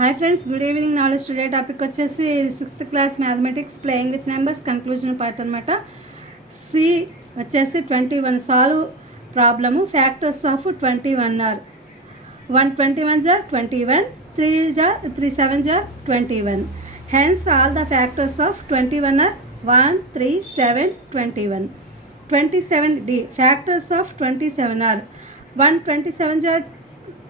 Hi friends, good evening. Knowledge today topic వచ్చేసి 6th class mathematics playing with numbers conclusion part అనమాట. సి వచ్చేసి 21 solve problem. Factors of 21 are 121 జార్ 21, 3 7 జార్ 21. Hence all the factors of 21 are 1 3 7 21. 27D factors of 27 are 127 జార్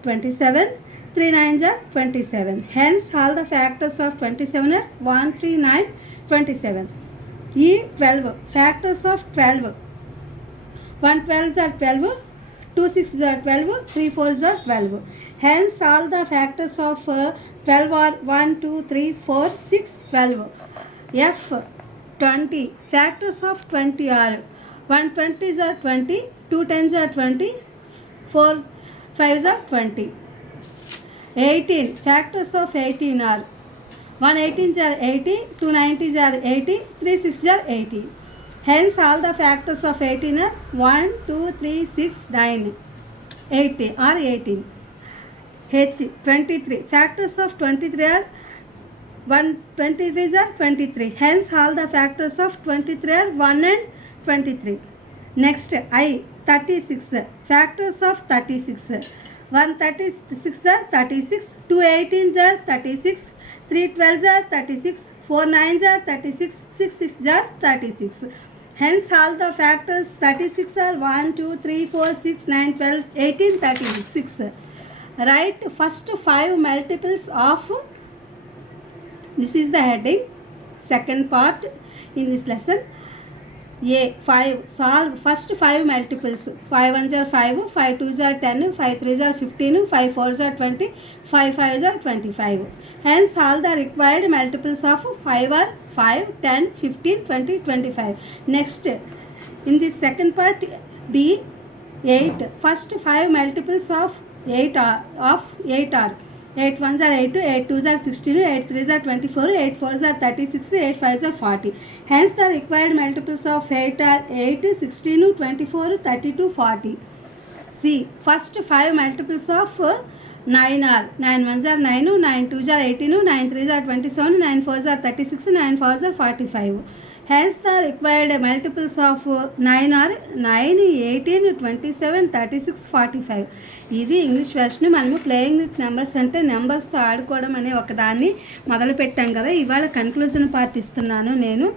27, 3 9 are 27. Hence, all the factors of 27 are 1 3 9 27. E 12 factors of 12. 1 12 are 12, 2 6 are 12, 3 4 are 12. Hence, all the factors of 12 are 1 2 3 4 6 12. F 20 factors of 20 are 1 20s are 20, 2 10s are 20, 4 5s are 20. 18 factors of 18 are 1 18s are 80, 2 90s are 80, 3 6s are 80. Hence all the factors of 18 are 1 2 3 6 9 80 or 18. H 23 factors of 23 are 1 23s are 23. Hence all the factors of 23 are 1 and 23. Next I 36 factors of 36. 1 36 are 36, 2 18s are 36, 3 12s are 36, 4 9s are 36, 6 6s are 36. Hence all the factors 36 are 1 2 3 4 6 9 12 18 36. Write first 5 multiples of, this is the heading, second part in this lesson. A 5 solve first 5 multiples. 5 1s are 5, 5 2s are 10, 5 3s are 15, 5 4s are 20, 5 5s are 25. Hence all the required multiples of 5 are 5 10 15 20 25. Next in this second part B 8 first 5 multiples of 8 are 8 1s are 8, 8 2s are 16, 8 3s are 24, 8 4s are 36, 8 5s are 40. Hence the required multiples of 8 are 8, 16, 24, 32, 40. C. First 5 multiples of 9 are 9 1s are 9, 9 2s are 18, 9 3s are 27, 9 4s are 36, 9 4s are 45. Hence the required multiples of 9 are 9, 18, 27, 36, 45. ఇది English version. మనము playing with numbers అంటే నెంబర్స్తో ఆడుకోవడం అనే ఒకదాన్ని మొదలు పెట్టాం కదా. ఇవాళ కన్క్లూజన్ పార్ట్ ఇస్తున్నాను నేను.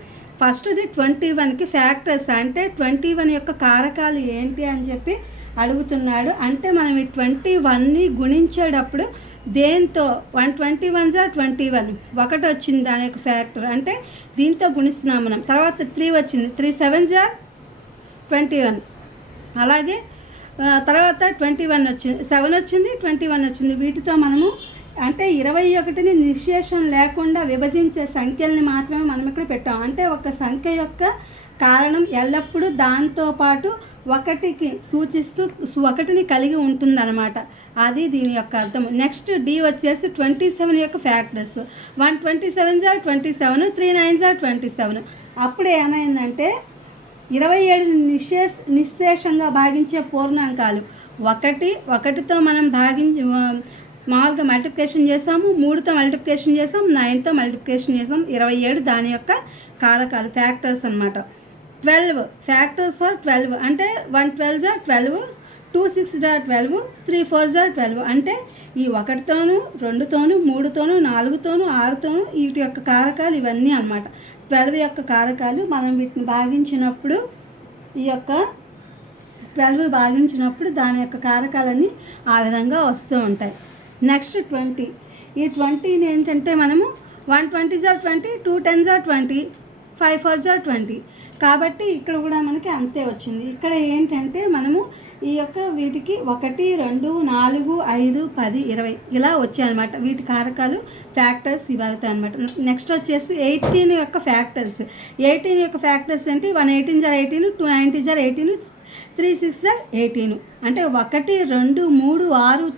ఫస్ట్ది 21కి ఫ్యాక్టర్స్ అంటే 21 యొక్క కారకాలు ఏంటి అని చెప్పి అడుగుతున్నాడు. అంటే మనం ఈ 21ని గుణించేటప్పుడు దేంతో 121s are 21 ఒకటి వచ్చింది దాని యొక్క ఫ్యాక్టర్ అంటే దీంతో గుణిస్తున్నాం మనం. తర్వాత 3 వచ్చింది, 3 7s are 21. అలాగే తర్వాత 21 వచ్చింది, 7 వచ్చింది, 21 వచ్చింది. వీటితో మనము అంటే 21ని నిశ్శేషం లేకుండా విభజించే సంఖ్యల్ని మాత్రమే మనం ఇక్కడ పెట్టాం. అంటే ఒక సంఖ్య యొక్క కారణం ఎల్లప్పుడూ దాంతోపాటు ఒకటికి సూచిస్తూ ఒకటిని కలిగి ఉంటుందన్నమాట. అది దీని యొక్క అర్థం. నెక్స్ట్ డి వచ్చేసి 27 యొక్క factors. 1 27s are 27, 3 9s are 27. అప్పుడు ఏమైందంటే 27 నిశ్శేషంగా భాగించే పూర్ణాంకాలు ఒకటితో మనం మామూలుగా మల్టిప్లికేషన్ చేసాము, 3తో మల్టిప్లికేషన్ చేసాం, 9తో మల్టిప్లికేషన్ చేసాం. 27 దాని యొక్క కారకాలు ఫ్యాక్టర్స్ అనమాట. 12 ఫ్యాక్టర్స్ ఆర్ 12 అంటే 1 12s are 12, 2 6s are 12, 3 4s are 12. అంటే ఈ 1తోనూ 2తోనూ 3తోనూ 4తోనూ 6తోనూ వీటి యొక్క కారకాలు ఇవన్నీ అనమాట. 12 యొక్క కారకాలు మనం వీటిని భాగించినప్పుడు ఈ యొక్క 12 భాగించినప్పుడు దాని యొక్క కారకాలన్నీ ఆ విధంగా వస్తూ ఉంటాయి. నెక్స్ట్ 20. ఈ 20ని ఏంటంటే మనము 1 20s are 20, 2 10s are 20, 5 4s are 20. కాబట్టి ఇక్కడ కూడా మనకి అంతే వచ్చింది. ఇక్కడ ఏంటంటే మనము ఈ యొక్క వీటికి 1 2 4 5 10 20 ఇలా వచ్చాయన్నమాట. వీటి కారకాలు ఫ్యాక్టర్స్ ఇవి అవుతాయి అనమాట. నెక్స్ట్ వచ్చేసి 18 యొక్క ఫ్యాక్టర్స్. 18 యొక్క ఫ్యాక్టర్స్ ఏంటి? 1 18s are 18, 2 90s are 18, 3 6s are 18. అంటే 1 2 3 6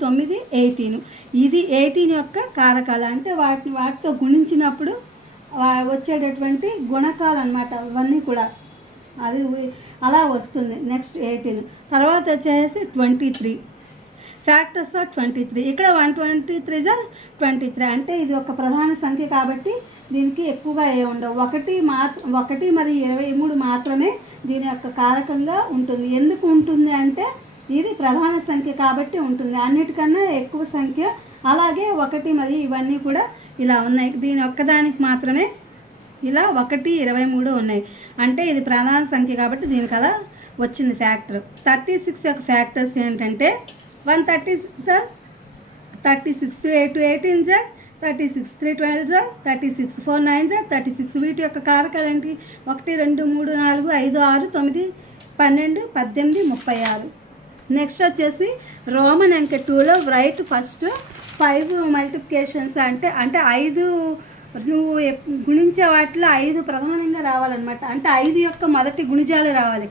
9 18. ఇది 18 యొక్క కారకాలు. అంటే వాటితో గుణించినప్పుడు వచ్చేటటువంటి గుణకాలు అన్నమాట. ఇవన్నీ కూడా అది అలా వస్తుంది. నెక్స్ట్ 18. తర్వాత వచ్చేసి 23. Factors are 23. ఇక్కడ 123 జార్ 23 అంటే ఇది ఒక ప్రధాన సంఖ్య కాబట్టి దీనికి ఎక్కువగా ఏ ఉండవు. 1 మరియు 23 మాత్రమే దీని యొక్క కారకంగా ఉంటుంది. ఎందుకు ఉంటుంది అంటే ఇది ప్రధాన సంఖ్య కాబట్టి ఉంటుంది. అన్నిటికన్నా ఎక్కువ సంఖ్య అలాగే 1 మరియు ఇవన్నీ కూడా ఇలా ఉన్నాయి. దీని ఒక్కదానికి మాత్రమే ఇలా 1, 23 ఉన్నాయి. అంటే ఇది ప్రధాన సంఖ్య కాబట్టి దీనికి అలా వచ్చింది ఫ్యాక్టర్. 36 యొక్క ఫ్యాక్టర్స్ ఏంటంటే 136 సార్ 36, 2 8 18 సార్ 36, 3 12 సార్ 36, 4 9 సార్ 36. వీటి యొక్క కారకాలు ఏంటి? 1 2 3 4 5 6 9 12 18 36. నెక్స్ట్ వచ్చేసి రోమన్ అంకె 2లో రైట్ ఫస్ట్ 5 మల్టిప్లికేషన్స్ అంటే 5 నువ్వు గుణించే వాటిలో 5 ప్రధానంగా రావాలన్నమాట. అంటే 5 యొక్క మొదటి గుణిజాలు రావాలి.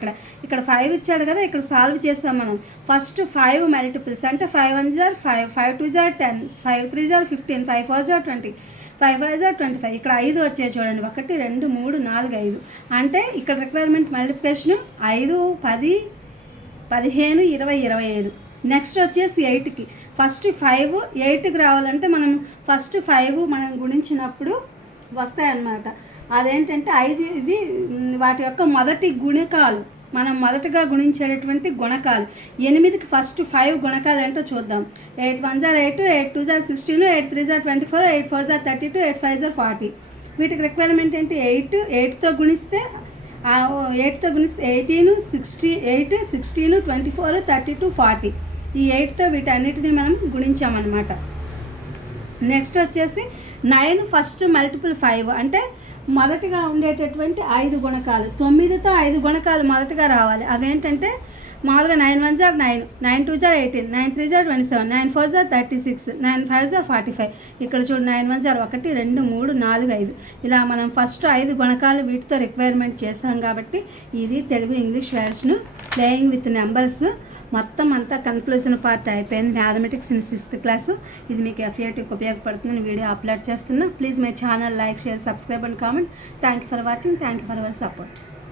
ఇక్కడ 5 ఇచ్చాడు కదా, ఇక్కడ సాల్వ్ చేస్తాం మనం. ఫస్ట్ 5 మల్టిపుల్స్ అంటే 5 1 జార్ 5, 5 2 జార్ 10, 5 3 జార్ 15, 5 4 జార్ 20, 5 5 జార్ 25. ఇక్కడ 5 వచ్చాయి చూడండి, 1 2 3 4 5. అంటే ఇక్కడ రిక్వైర్మెంట్ మల్టిప్లికేషన్ 5 10 15 20 25. నెక్స్ట్ వచ్చేసి 8కి ఫస్ట్ 5 8కి రావాలంటే మనం ఫస్ట్ 5 మనం గుణించినప్పుడు వస్తాయన్నమాట. అదేంటంటే 5 ఇవి వాటి యొక్క మొదటి గుణకాలు, మనం మొదటగా గుణించేటటువంటి గుణకాలు. 8కి ఫస్ట్ 5 గుణకాలు ఏంటో చూద్దాం. 8 1 జార్ 8, 8 2 జార్ 16, 8 3 జార్ 24, 8 4 జార్ 32, 8 5 జార్ 40. వీటికి రిక్వైర్మెంట్ ఏంటి? 8తో గుణిస్తే 18 16 24 32 40. ఈ 8తో వీటన్నిటిని మనం గుణించామన్నమాట. నెక్స్ట్ వచ్చేసి 9 ఫస్ట్ మల్టిపుల్ 5 అంటే మొదటిగా ఉండేటటువంటి 5 గుణకాలు. 9తో 5 గుణకాలు మొదటగా రావాలి. అవేంటంటే మామూలుగా 9 1 జార్ 9, 9 2 జార్ 18, 9 3 జార్ 27, 9 4 జార్ 36, 9 5 జార్ 45. ఇక్కడ చూడు 9 1 జార్ 1 2 3 4 5. ఇలా మనం ఫస్ట్ 5 గుణకాలు వీటితో రిక్వైర్మెంట్ చేసాం కాబట్టి ఇది Telugu English version playing with numbers మొత్తం అంతా కన్క్లూజన్ పార్ట్ అయిపోయింది. Mathematics in 6th class. ఇది మీకు ఎఫ్ఏటీకి ఉపయోగపడుతుంది. వీడియో అప్లోడ్ చేస్తున్నా. Please my channel like share subscribe and comment. Thank you for watching. Thank you for our support.